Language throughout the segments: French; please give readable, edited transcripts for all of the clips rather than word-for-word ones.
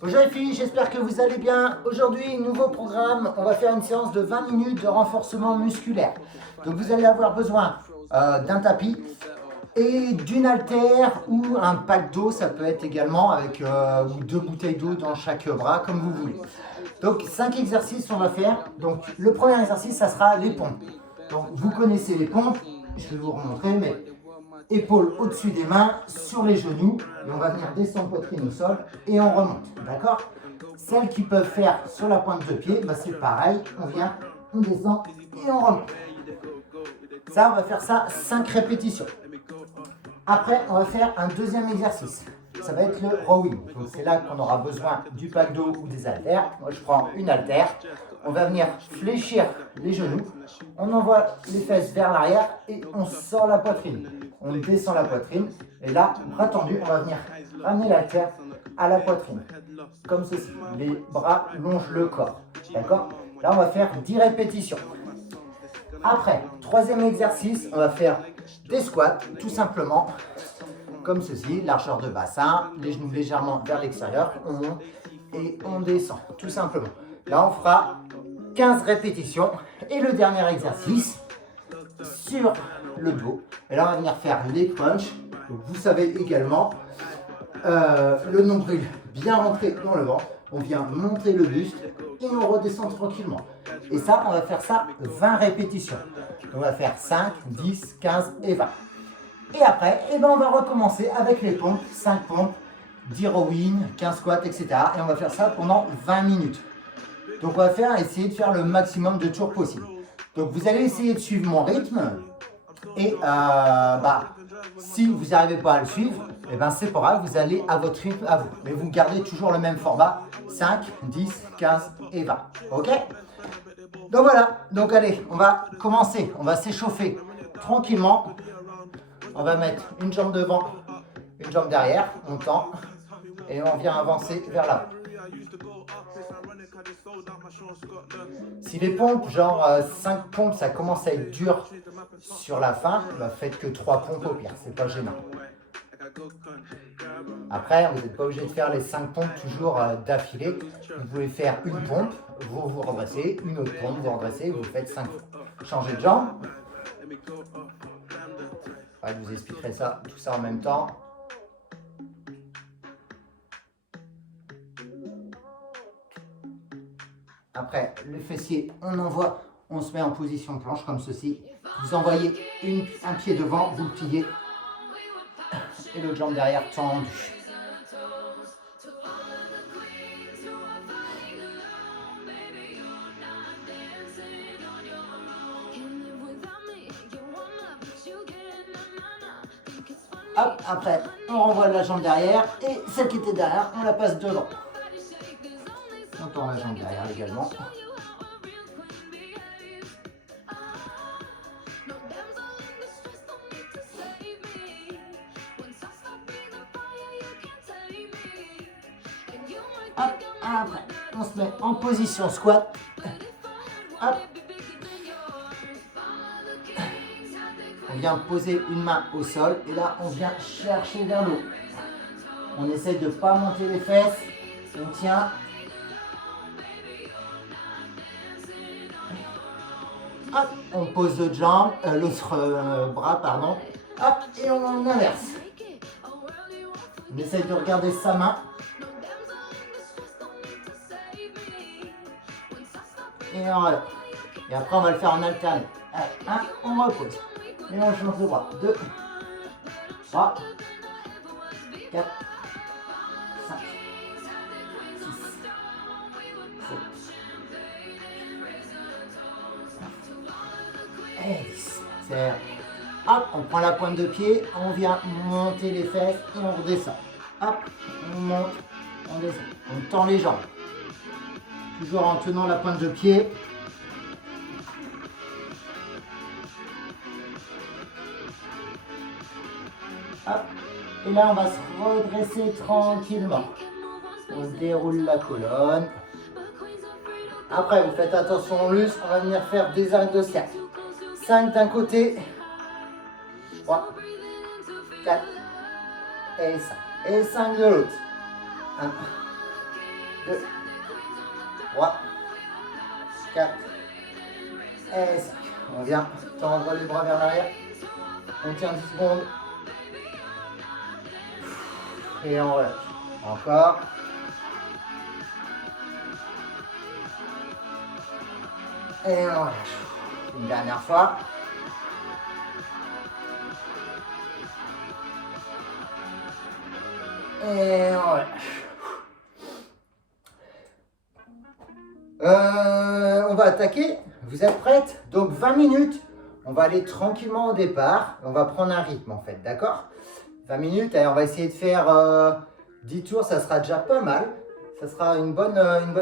Bonjour les filles, j'espère que vous allez bien. Aujourd'hui, nouveau programme, on va faire une séance de 20 minutes de renforcement musculaire. Donc vous allez avoir besoin d'un tapis et d'une haltère ou un pack d'eau, ça peut être également avec ou 2 bouteilles d'eau dans chaque bras, comme vous voulez. Donc 5 exercices on va faire. Donc le premier exercice, ça sera les pompes. Donc vous connaissez les pompes, je vais vous remontrer, mais épaules au-dessus des mains, sur les genoux, et on va venir descendre poitrine au sol et on remonte, d'accord? Celles qui peuvent faire sur la pointe de pied, bah c'est pareil, on vient, on descend et on remonte. Ça, on va faire ça 5 répétitions. Après, on va faire un deuxième exercice. Ça va être le rowing. Donc c'est là qu'on aura besoin du pack d'eau ou des haltères. Moi, je prends une haltère. On va venir fléchir les genoux. On envoie les fesses vers l'arrière et on sort la poitrine. On descend la poitrine. Et là, bras tendu, on va venir ramener l'haltère à la poitrine. Comme ceci. Les bras longent le corps. D'accord? Là, on va faire 10 répétitions. Après, troisième exercice, on va faire des squats, tout simplement, comme ceci, largeur de bassin, les genoux légèrement vers l'extérieur, on monte et on descend, tout simplement. Là, on fera 15 répétitions. Et le dernier exercice, sur le dos. Et là, on va venir faire les crunchs. Donc, vous savez également, le nombril bien rentré dans le ventre. On vient monter le buste et on redescend tranquillement. Et ça, on va faire ça 20 répétitions. On va faire 5, 10, 15 et 20. Et après, on va recommencer avec les pompes, 5 pompes, 10 rowing, 15 squats, etc. Et on va faire ça pendant 20 minutes. Donc on va essayer de faire le maximum de tours possible. Donc vous allez essayer de suivre mon rythme. Et si vous n'arrivez pas à le suivre, c'est pas grave, vous allez à votre rythme à vous. Mais vous gardez toujours le même format, 5, 10, 15 et 20. Ok? Donc voilà, donc allez, on va commencer, on va s'échauffer tranquillement. On va mettre une jambe devant, une jambe derrière, on tend et on vient avancer vers l'avant. Si les pompes, genre 5 pompes, ça commence à être dur sur la fin, faites que 3 pompes au pire, c'est pas gênant. Après, vous n'êtes pas obligé de faire les 5 pompes toujours d'affilée. Vous pouvez faire une pompe, vous vous redressez, une autre pompe, vous redressez, vous faites 5 pompes. Changez de jambe. Je vous expliquerai ça, tout ça en même temps. Après, le fessier, on envoie, on se met en position planche comme ceci. Vous envoyez un pied devant, vous le pliez. Et l'autre jambe derrière tendue. Hop, après, on renvoie la jambe derrière et celle qui était derrière, on la passe devant. On tend la jambe derrière également. Hop, après, on se met en position squat. Hop. On vient poser une main au sol et là, on vient chercher vers l'eau. On essaie de ne pas monter les fesses. On tient. Hop, on pose l'autre jambe, l'autre bras, pardon. Hop, et on inverse. On essaie de regarder sa main. Et on relève. Et après, on va le faire en alterne. 1, on repose. Et on change de bras. 2, 3, 4, 5, 6, 7, et 10. Serre. Hop, on prend la pointe de pied, on vient monter les fesses et on redescend. Hop, on monte, on descend. On tend les jambes. Toujours en tenant la pointe de pied. Hop. Et là, on va se redresser tranquillement. On déroule la colonne. Après, vous faites attention aux muscles. On va venir faire des arrêts de cercle. 5 d'un côté. 3, 4 et 5. Et 5 de l'autre. 1, 2, 3, 4, et 5. On vient tendre les bras vers l'arrière. On tient 10 secondes. Et on relâche. Encore. Et on relâche. Une dernière fois. Et on relâche. On va attaquer. Vous êtes prêtes? Donc 20 minutes. On va aller tranquillement au départ. On va prendre un rythme en fait, d'accord? 20 minutes. Allez, on va essayer de faire 10 tours. Ça sera déjà pas mal. Ça sera une bonne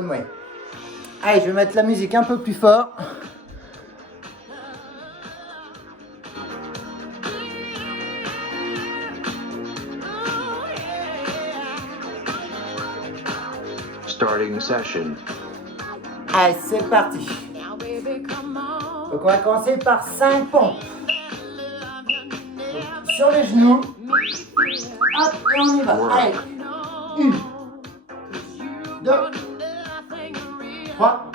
moyenne. Allez, je vais mettre la musique un peu plus fort. Starting session. Allez, c'est parti. Donc on va commencer par 5 pompes. Donc, sur les genoux. Hop, et on y va. Allez. 1, 2, 3,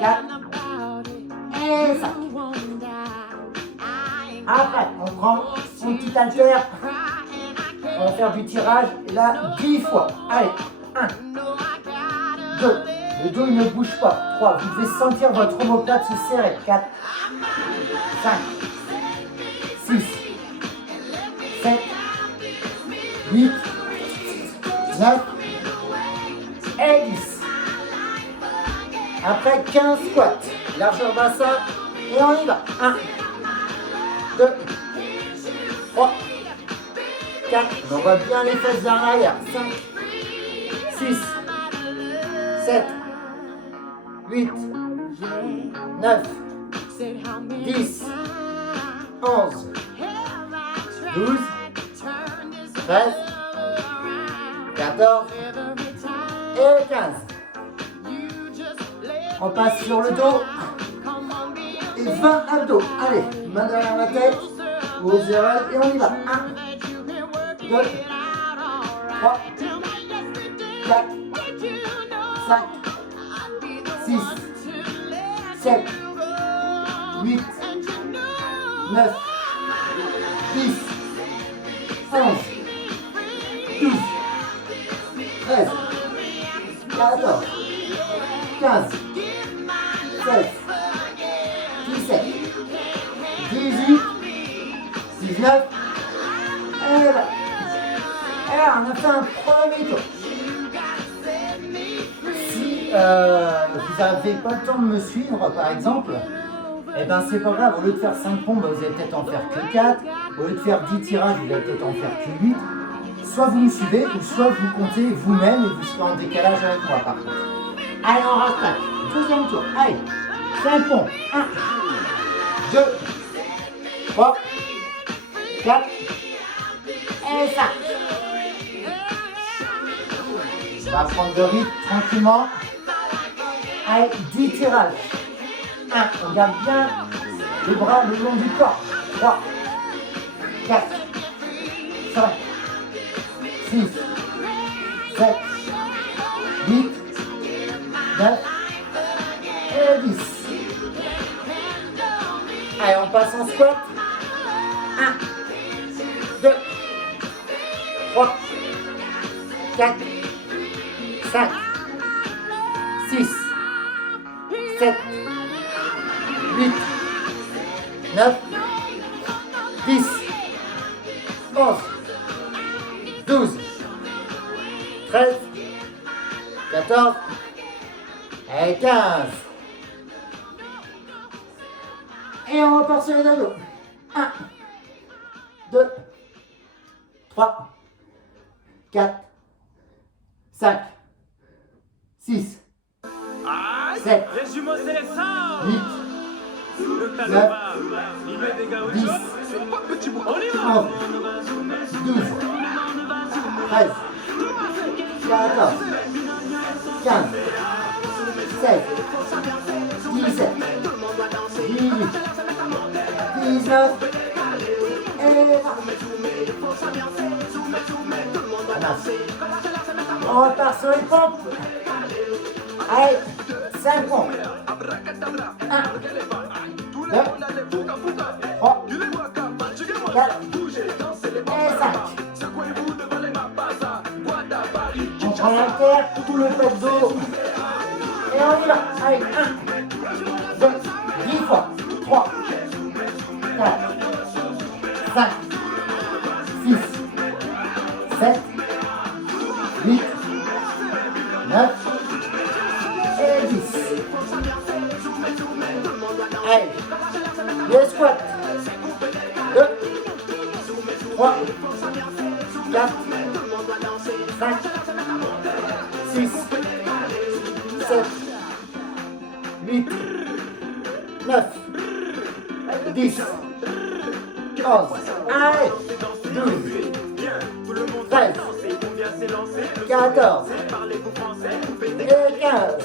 4 et 5. Après, on prend son petit haltère. On va faire du tirage. Et là, 10 fois. Allez. 1, 2. Le dos il ne bouge pas. 3. Vous devez sentir votre omoplate se serrer. 4, 5, 6, 7, 8, 9 et 10. Après 15 squats. Largeur bassin. Et on y va. 1, 2, 3, 4. On va bien les fesses vers l'arrière. 5, 6, 7, 8, 9, 10, 11, 12, 13, 14 et 15. On passe sur le dos et 20 abdos. Allez, main derrière la tête, aux oreilles et on y va. 1, 2, 3, 4, 5, 6, 7, 8, 9, 10, 11, 12, 13, 14, 15, 16, 17, 18, 19, et là. Alors, on a fait un premier tour. Si vous n'avez pas le temps de me suivre, par exemple, eh ben c'est pas grave, au lieu de faire 5 pompes, vous allez peut-être en faire que 4. Au lieu de faire 10 tirages, vous allez peut-être en faire que 8. Soit vous me suivez, ou soit vous comptez vous-même et vous serez en décalage avec moi par contre. Allez, on rattaque. Deuxième tour. Allez, 5 pompes. 1, 2, 3, 4 et 5. On va prendre le rythme tranquillement. Allez, 10 tirages. 1, on garde bien les bras le long du corps. 3, 4, 5, 6, 7, 8, 9 et 10. Allez, on passe en squat. 1, 2, 3, 4, 5, 6, 7, 8, 9, 10, 11, 12, 13, 14 et 15. Et on repart sur les abdos. 1, 2, 3, 4, 5, 6, 7, 8, 9, 10, 11, 12, 13, 14, 15, 16, 17, 18, 19 et 20. On repart sur les pompes. Allez, 5 pompes. 1, 2, 3, 4 et 5. On prend l'haltère, tout le pet dos. Et on y va. Allez, 1, 2, 10 fois. 3, 4, 5, 6, 7, 8, 9 et 10. Allez, les squats. 2, 3, 4, 5, 6, 7, 8, 9, 10, 11, allez, 12, 13, 14 et 15.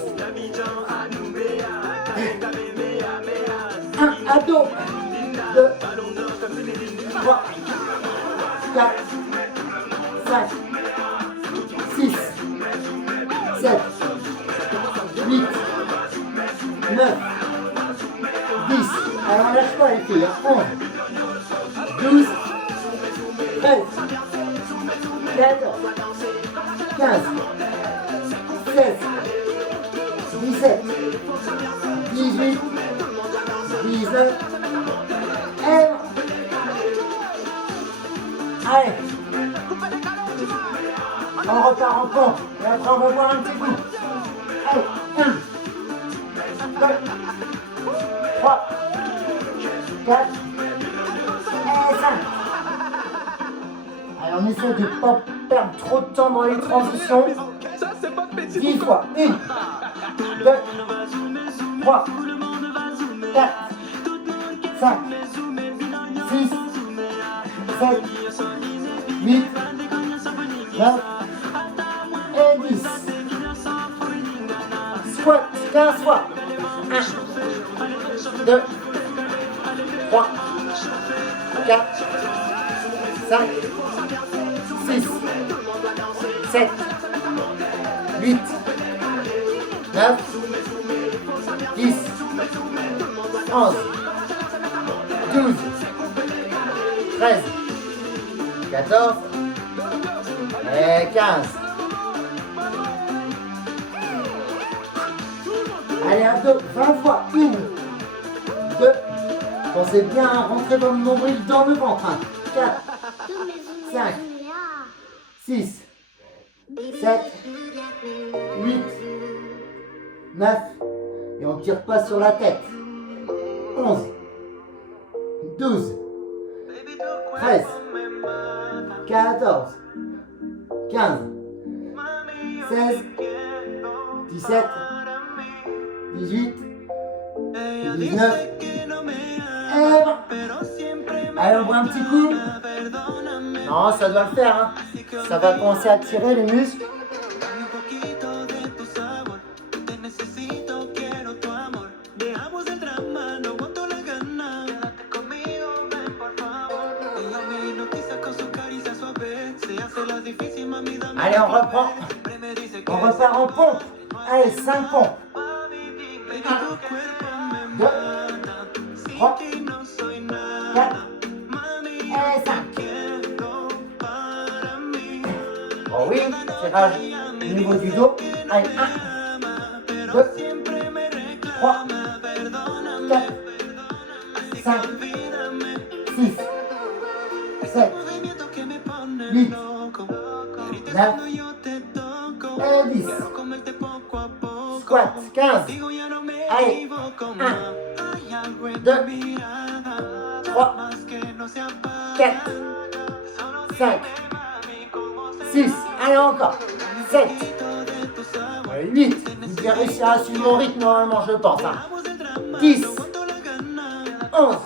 Un abdos. 2, 3, 4, 5, 6, 7, 8, 9, 10. Alors on lâche pas les filles. 11, 12, 13, 14, 15, 16, 17, 18, 19 et 20. Allez, on repart en pompe et après on va boire un petit coup. Allez, 1, 2, 3, 4 et 5. Allez, on essaie de ne pas perdre trop de temps dans les transitions. 10 fois. 1, 2, 3, 4, 5, 6, 7, 8, 9 et 10. Squat 15 fois. 1, 2, 3, 4, 5, 6, 7, 8, 9, 10, 11, 12, 13, 14 et 15. Allez, un 2, 20 fois. 1, 2. Pensez bien à rentrer votre nombril dans le ventre. 4, 5, 6, 7, 8, 9. Et on ne tire pas sur la tête. 11, 12, 13, 14, 15, 16, 17, 18, 19 et 20. Allez, on boit un petit coup. Non, ça doit le faire. Hein. Ça va commencer à tirer les muscles. Allez, on reprend. On repart en pompe. Allez, 5 pompes. 1, 2, 3, 4 et 5. Oh oui, tirage au niveau du dos. Allez, 1, 2, 3, 4, 5, 6, 7, 8, 9 et 10. Squat 15. Allez, 1, 2, 3, 4, 5, 6. Allez, encore. 7, 8. Vous devez réussir à suivre mon rythme normalement, je pense. 10, 11,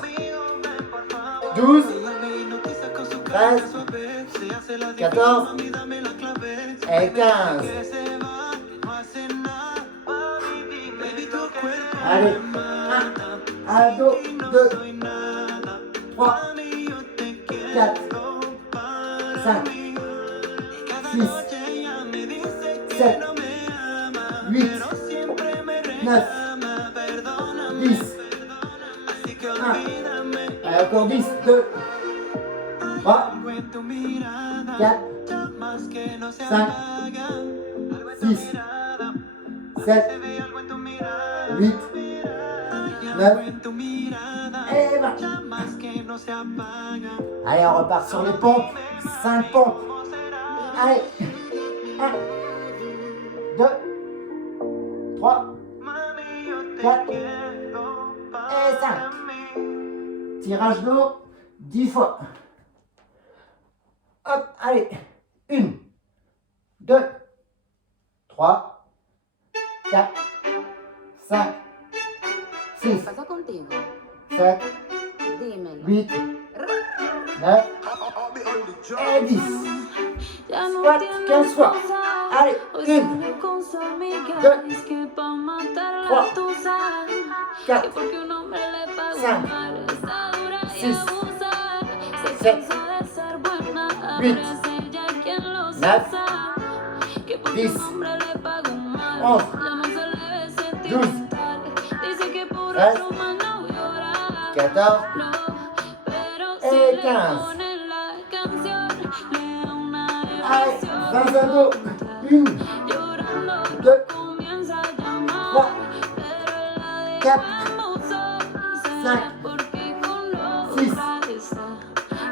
12, 13, 14 et 15. Allez, 1, 2, 3, 4, 5, 6, 7, 8, 9, 10. 1. Allez, encore 10, 2, 3, 4, 5, 6, 7, 8, 9 et 20. Allez, on repart sur les pompes. 5 pompes. Allez. 1, 2, 3, 4 et 5. Tirage d'eau 10 fois. Hop, allez. 1, 2, 3, 4, 5, 6, pasa contigo? 7, Dímelo. 8, 9 et 10. Ya no Squat tiene 15 fois. excusa. Allez, Hoy 1, sale con su amiga. 2, Es que pa' matar 3, la tusa. 4, Que porque un hombre le paga 5, mal. Está dura y 6, abusa. Se 7, cansa de ser buena. 8, Ahora es ella quien los 9, usa. Que porque 10, un hombre le paga mal. 11, Ya no se le ve 12, sentimental. Dice que por 13, otro más no llora. 14 No, pero et si le 15. ponen la canción, le da una Allez, depresión. 20 secondes d'eau. 1, Llorando 2, comienza a llamar, 3, pero la 4, dejamos sola. 5, Porque con 6, otra está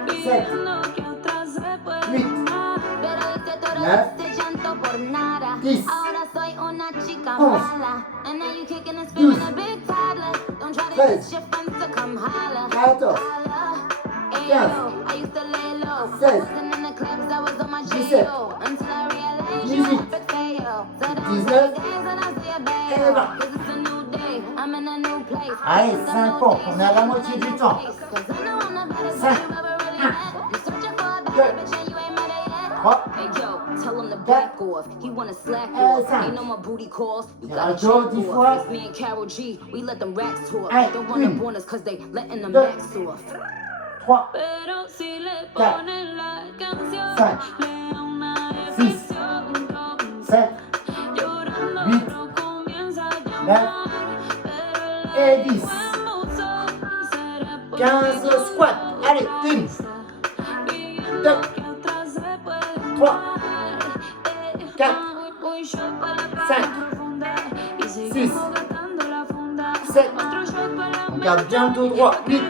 7, pidiendo que otra se pueda 8, amar. Pero dice todo 9, este llanto por nada. 10, Ahora soy una chica 11, mala. And now you kicking and screaming 12, a big toddler. Don't try to 13, get your friends to come holla. 14, Holla. 15, Ayo, I used to lay low. 16, Wasn't in the clubs, I was on my 17, J.O. Until I realized 18, you're epic fail. So don't 19 say things and I say a et bail. 20. Cause it's a new day, I'm in a new place. Allez, It's a 5 new pompes, day, on est à la so moitié I'm du in a temps. place. Cause I know I'm the baddest 5, bitch you've ever really 1, met. You searching for a 2, bad bitch and you ain't met her yet. 3, Hey yo, tell him to back off. He wanna slack off. Ain't no more booty calls. You gotta Tirage d'eau jack 10 off. fois. It's me and Carol G. We let them racks talk. Allez, Don't run up 1, on us cause they letting the 2, max off. 3, Pero si le 4, ponen la canción, 5, le da una 6, depresión. 7, Llorando 8, no comienza a 9 llamar, pero et 10. abusó. Será porque 15 squats. Allez, 1, está 2, pidiendo que otra se pueda 3, amar. 4, Un shot para la 5, playa profunda y 6, seguimos gastando la funda. 7. Otro shot para la On garde bien tout droit. 8,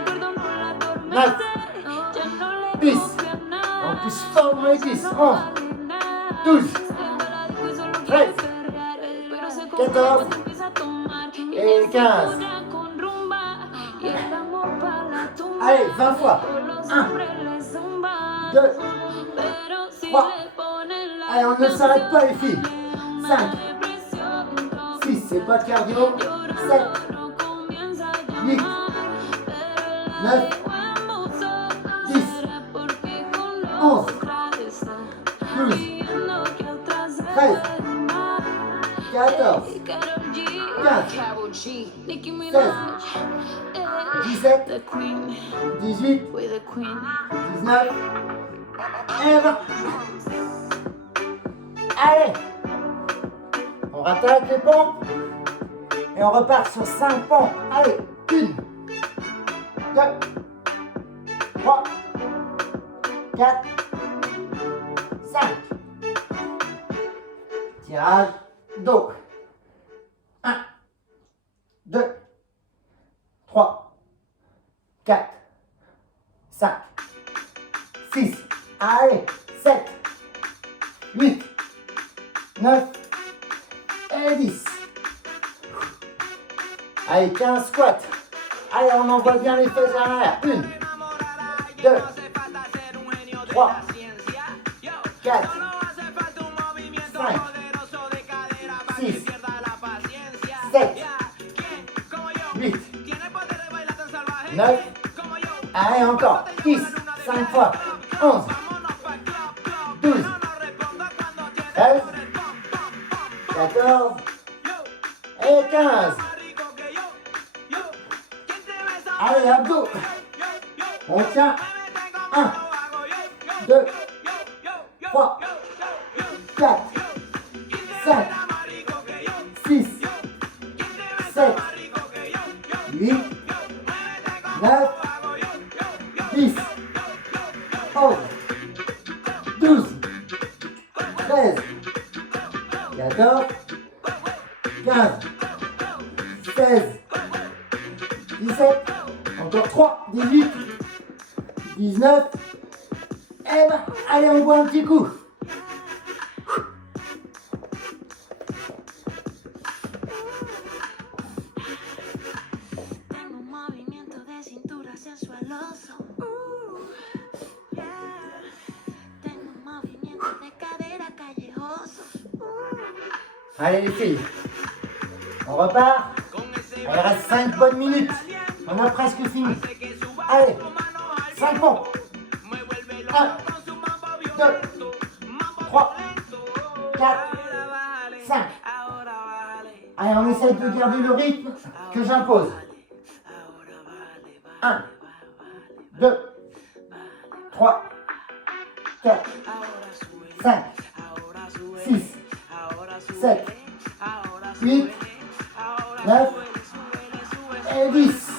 9, 10. En plus fort dans les 10. 11, 12, 13, 14 et 15. Allez, 20 fois. 1, 2, 3. Allez, on ne s'arrête pas les filles. 5, 6, c'est pas de cardio. 7, 8, 9, 10, 11, 12, 13, 14, 15, 16, 17, 18, 19 et 20. Allez, on rattaque les pompes et on repart sur 5 pompes. Allez, 1, 2, 3, 4, 5. Tirage d'eau. 1, 2, 3, 4, 5, 6, allez, 7, 8, 9 et 10. Allez, 15 squats. Allez, on envoie bien les fesses en l'air. 1, 2, 3, 4, 5, 6, 7, 8, 9. Allez, encore. 10, 5 fois. 11, 12, 13, 14 et 15. Allez, abdos. On tient. 1, 2, 3, 4, 5, 14, 15, 16, 17, encore 3, 18, 19, et ben, allez, on boit un petit coup. Tengo un movimiento de cintura sensualoso. Yeah. Tengo un movimiento de cadera callejoso. Allez les filles, on repart. Il reste 5 bonnes minutes. On a presque fini. Allez, 5 pompes. 1, 2, 3, 4, 5. Allez, on essaye de garder le rythme que j'impose. 1, 2, 3, 4, 5, 6, 7, 8, 9 et 10.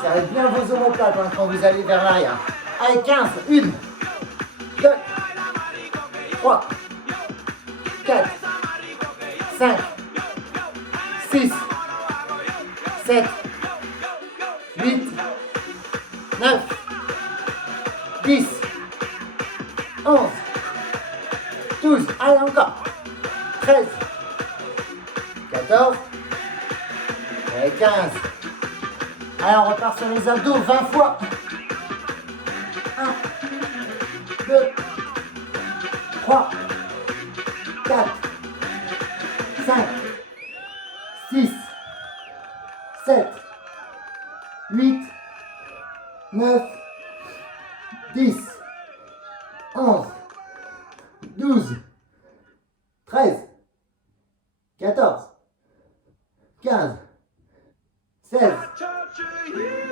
Serrez bien vos omoplates quand vous allez vers l'arrière. Allez, 15, 1, 2, 3, 4, 5, 6, 7, 8, 9, 10, 11, 12, allez encore, 13, 14, et 15. Allez, on repart sur les abdos 20 fois. 1, 2, 3, 4, 5, 6, 7, 8, 9, 10, 11, 12, 13, 14, 15, 16,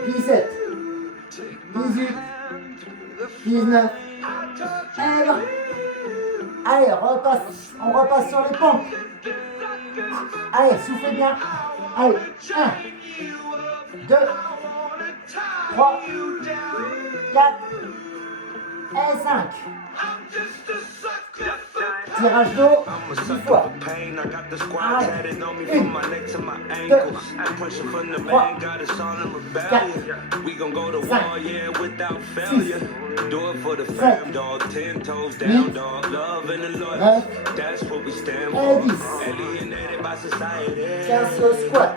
17, 18, 19, et 20. Allez, on repasse sur les pompes. Allez, soufflez bien. Allez, 1, 2, 3, 4 et 5. Tirage d'eau, 10 fois. Allez, 1, 2, 3, 4, 5, 6, 7, 8, 9 et 10. 15 au squat.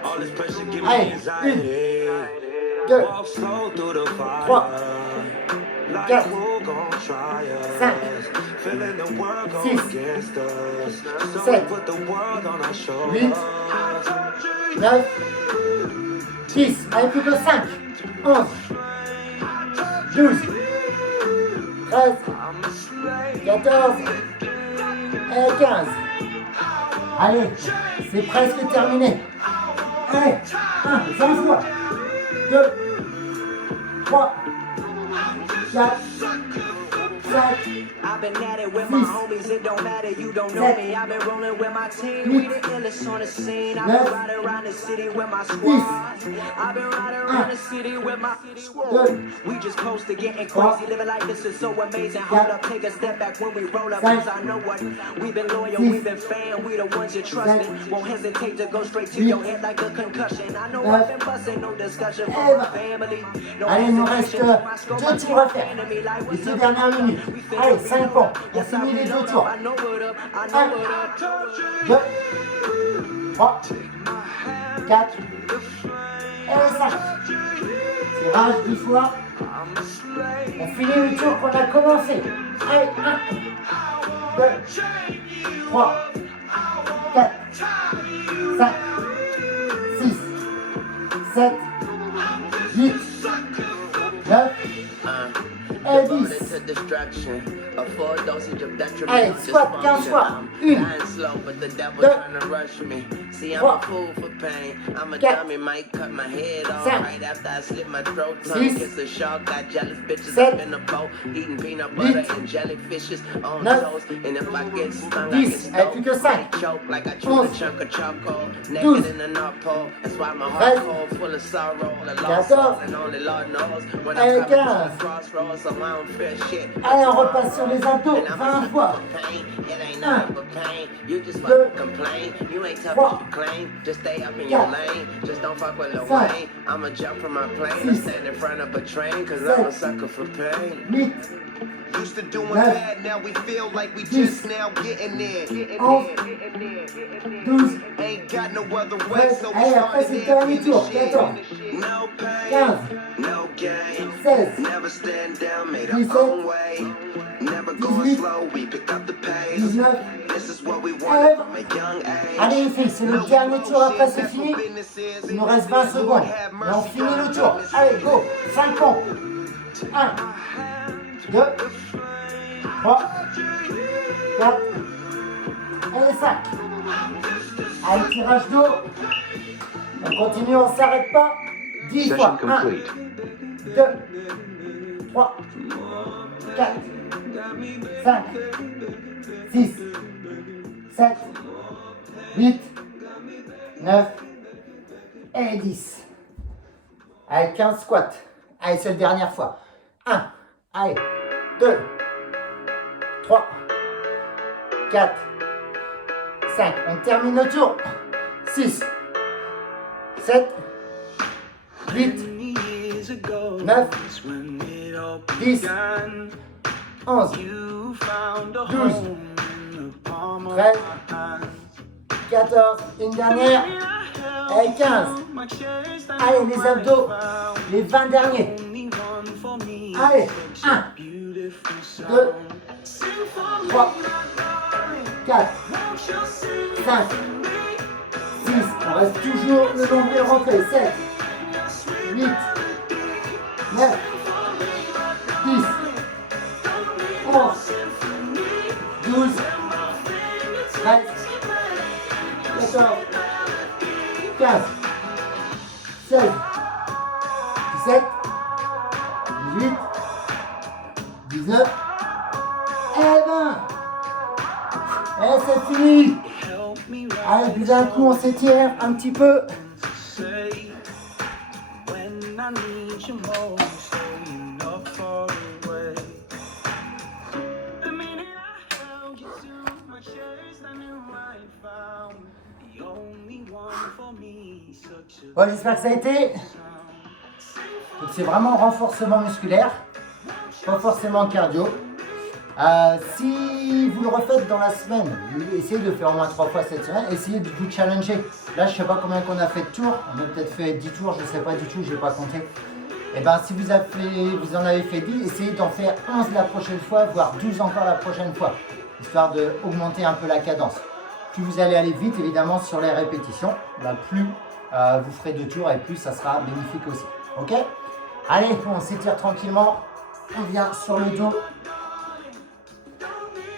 Allez, 1, 2, 3, 4, 5, 6, 7, 8, 9, 10. Allez, plus que 5, 11, 12, 13, 14 et 15. Allez, c'est presque terminé. Allez, 1, 20 fois. 2, 3, 4, 5, I've been at it with my homies, it don't matter, you don't know me. I've been rolling with my team, we the illest on the scene. I've been riding around the city with my squad. I've been riding around the city with my squad. We just close to getting crazy, living like this is so amazing. Hold up, take a step back when we roll up, cause I know what. We've been loyal, we've been fan, we the ones you trusted. Won't hesitate to go straight to your head like a concussion. I know I've been busting, no discussion for my family. No allez, il nous reste 2 tours à faire. Les 2 dernières minutes. Allez, 5 pompes. On finit les 2 tours. 1, 2, 3, 4 et 5. Tirage 10 fois. On finit le tour qu'on a commencé. Allez, 1, 2, 3, 4, 5, 6, 7, 8, 9 et 10. Allez, squat 15 fois. 1, 2, 3, 4, 5, 6, 7, 8, 9, 10. Allez, plus que 5. 11, 12, 13, 14 et 15. Allez, on repasse sur sur les abdos, 20 fois. 1, 2, 3, 8, Used to doing 9, bad, now we feel like we 10, just now getting there. 12, Ain't got no other way, 13, so we allez, après c'est le dernier tour, 14, No pain, 15, no gain. 16, Never stand down, made 17, our own way. Never going 18, slow, we picked up the pace. 19, This is what we wanted 20. from a young age. Allez les filles, c'est le dernier tour, après c'est fini. Il nous reste 20 secondes. Et on finit le tour. Allez, go, 5 pompes. 1, 2, 3, 4, et 5. Allez, tirage d'eau. On continue, on ne s'arrête pas. 10 Session fois. 1, complete. 2, 3, 4, 5, 6, 7, 8, 9 et 10. Allez, 15 squats. Allez, c'est la dernière fois. 1, allez, 2, 3, 4, 5. On termine le tour. 6, 7, 8, 9, 10, 11, 12, 13, 14, une dernière, et 15. Allez, les abdos, les 20 derniers. Allez, 1, 2, 3, 4, 5, 6, on reste toujours le nombril rentré, 7, 8, 9, 10, 11, 12, 13, 14, 15, 16, 17, 18, 19 et 20. Et c'est fini. Allez, puis d'un coup on s'étire un petit peu. Bon, j'espère que ça a été. Donc c'est vraiment renforcement musculaire, pas forcément cardio. Si vous le refaites dans la semaine, essayez de faire au moins 3 fois cette semaine, essayez de vous challenger. Là, je sais pas combien qu'on a fait de tours, on a peut-être fait 10 tours, je sais pas du tout, j'ai pas compté. Et ben si vous en avez fait 10, essayez d'en faire 11 la prochaine fois, voire 12 encore la prochaine fois, histoire d'augmenter un peu la cadence. Plus vous allez aller vite, évidemment, sur les répétitions, plus vous ferez de tours et plus ça sera bénéfique aussi. Ok? Allez, on s'étire tranquillement, on vient sur le dos.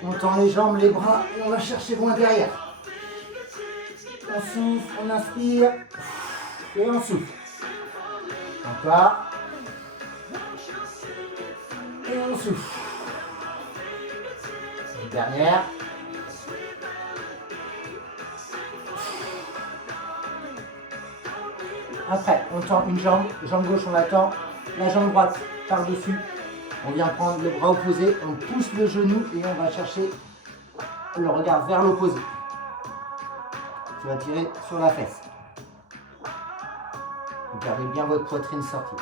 On tend les jambes, les bras et on va chercher loin derrière. On souffle, on inspire et on souffle. Encore. Et on souffle. Une dernière. Après, on tend une jambe, jambe gauche on la tend, la jambe droite par-dessus. On vient prendre le bras opposé, on pousse le genou et on va chercher le regard vers l'opposé. Tu vas tirer sur la fesse. Vous gardez bien votre poitrine sortie.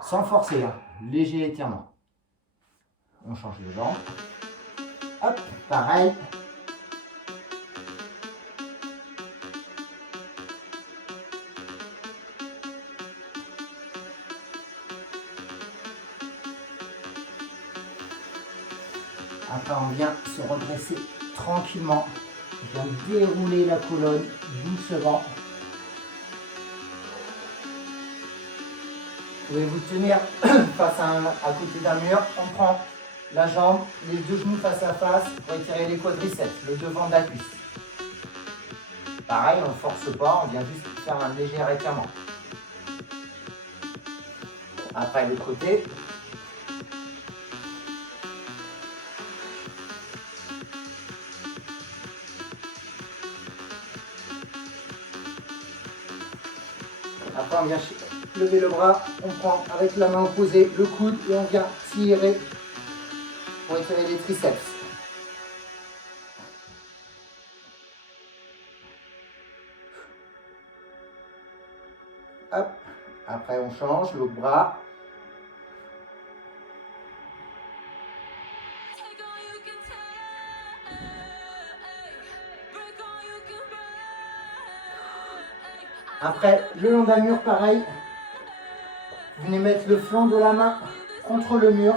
Sans forcer, hein. Léger étirement. On change de jambe. Hop, pareil. Après, on vient se redresser tranquillement. On vient dérouler la colonne doucement. Vous pouvez vous tenir face à côté d'un mur. On prend la jambe, les deux genoux face à face pour étirer les quadriceps, le devant de la cuisse. Pareil, on ne force pas, on vient juste faire un léger étirement. Après, le côté. Après, on vient lever le bras, on prend avec la main opposée le coude et on vient tirer pour tirer les triceps. Hop. Après, on change l'autre bras. Après, le long d'un mur, pareil. Vous venez mettre le flanc de la main contre le mur.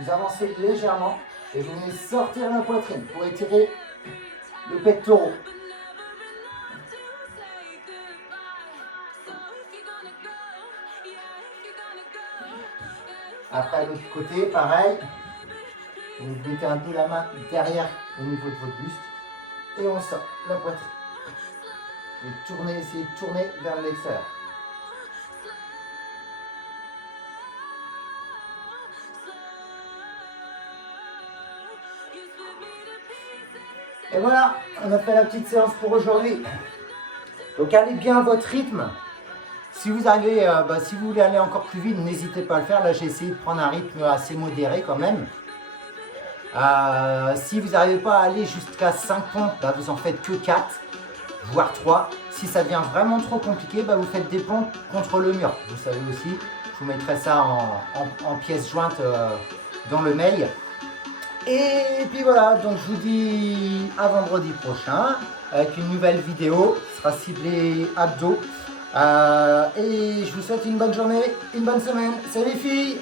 Vous avancez légèrement et vous venez sortir la poitrine pour étirer le pectoral. Après, l'autre côté, pareil. Vous mettez un peu la main derrière au niveau de votre buste et on sort la poitrine. Et tournez, essayez de tourner vers l'extérieur. Et voilà, on a fait la petite séance pour aujourd'hui. Donc allez bien à votre rythme. Si vous arrivez, si vous voulez aller encore plus vite, n'hésitez pas à le faire. Là, j'ai essayé de prendre un rythme assez modéré quand même. Si vous n'arrivez pas à aller jusqu'à 5 pompes, vous en faites que 4, voire 3. Si ça devient vraiment trop compliqué, vous faites des pompes contre le mur. Vous savez aussi, je vous mettrai ça en pièces jointes dans le mail. Et puis voilà, donc je vous dis à vendredi prochain avec une nouvelle vidéo qui sera ciblée abdos. Et je vous souhaite une bonne journée, une bonne semaine. Salut les filles!